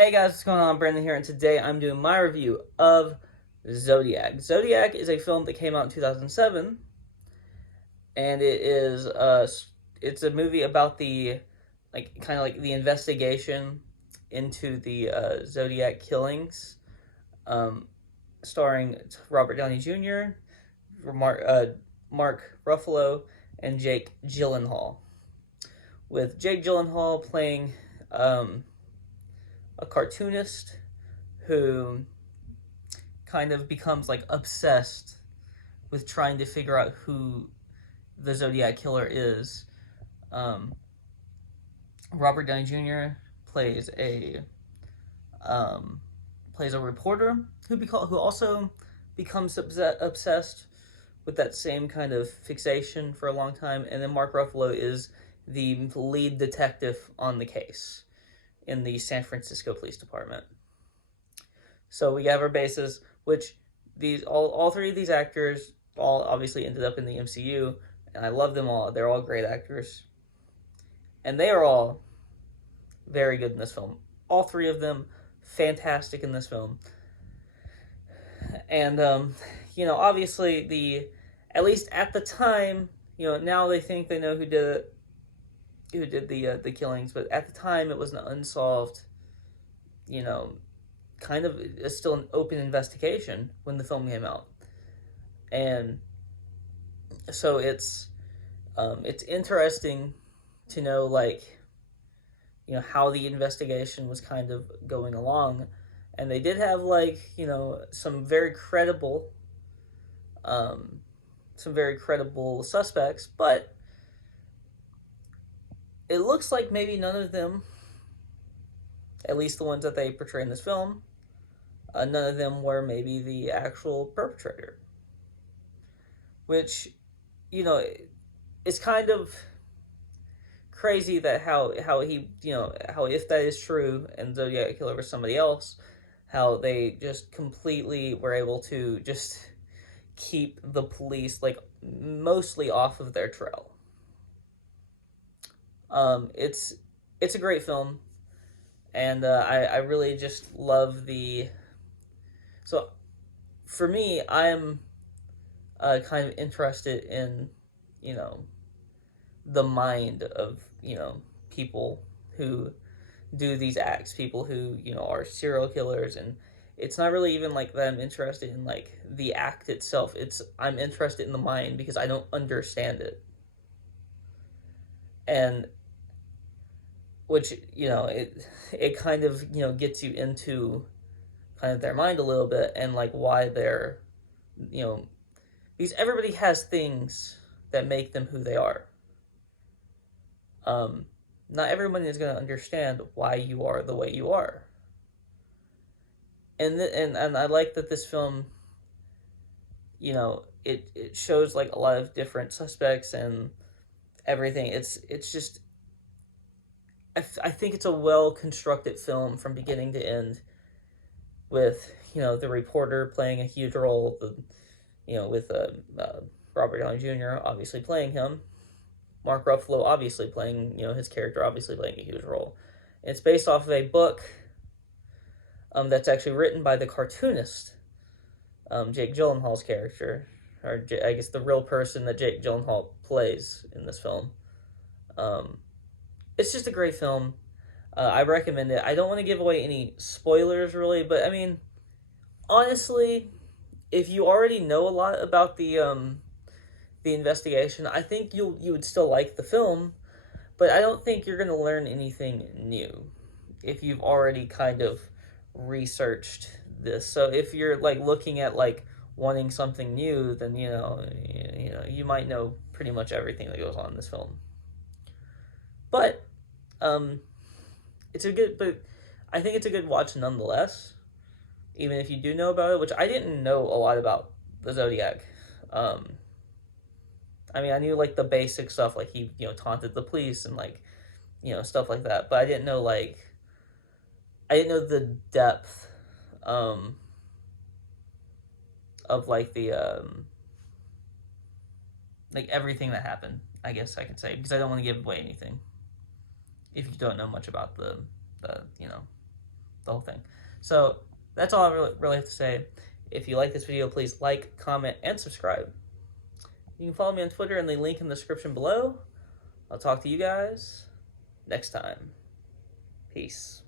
Hey guys, what's going on? Brandon here, and today I'm doing my review of Zodiac. Zodiac is a film that came out in 2007, and it's a movie about the kind of like the investigation into the Zodiac killings, um, starring Robert Downey Jr., Mark Ruffalo, and Jake Gyllenhaal. With Jake Gyllenhaal playing a cartoonist who kind of becomes like obsessed with trying to figure out who the Zodiac killer is. Um, Robert Downey Jr. plays a um, plays a reporter who also becomes obsessed with that same kind of fixation for a long time, and then Mark Ruffalo is the lead detective on the case in the San Francisco Police Department. So we have our bases, which these all three of these actors all obviously ended up in the MCU, and I love them all. They're all great actors, and they are all very good in this film. All three of them fantastic in this film, and obviously the at least at the time, now they think they know who did the killings, but at the time it was an unsolved, you know, kind of is still an open investigation when the film came out, and so it's interesting to know how the investigation was kind of going along, and they did have um, some very credible suspects, but it looks like maybe none of them, at least the ones that they portray in this film, none of them were maybe the actual perpetrator, which, is kind of crazy that how he how if that is true and Zodiac killer was somebody else, how they just completely were able to just keep the police mostly off of their trail. It's a great film, and I really just love the so for me, I'm kind of interested in, you know, the mind of, people who do these acts, people who, are serial killers. And it's not really even like that I'm interested in the act itself. I'm interested in the mind because I don't understand it. And which, it kind of, gets you into kind of their mind a little bit, and why they're, you know, because everybody has things that make them who they are. Um, Not everyone is going to understand why you are the way you are. And I like that this film, it shows a lot of different suspects and everything. It's just I think it's a well constructed film from beginning to end, with the reporter playing a huge role, with Robert Downey Jr. obviously playing him, Mark Ruffalo obviously playing his character, obviously playing a huge role. It's based off of a book that's actually written by the cartoonist, Jake Gyllenhaal's character, or I guess the real person that Jake Gyllenhaal plays in this film. Um, it's just a great film. I recommend it. I don't want to give away any spoilers really, but I mean, honestly, if you already know a lot about the investigation, I think you would still like the film, but I don't think you're gonna learn anything new if you've already kind of researched this. So if you're looking at wanting something new, then you might know pretty much everything that goes on in this film. But um, but I think it's a good watch nonetheless, even if you do know about it, which I didn't know a lot about the Zodiac. Um, I mean, I knew the basic stuff, like he taunted the police and stuff like that, but I didn't know the depth um, of everything that happened. I guess I could say, because I don't want to give away anything if you don't know much about the the whole thing. So that's all I really have to say. If you like this video, please like, comment, and subscribe. You can follow me on Twitter in the link in the description below. I'll talk to you guys next time. Peace.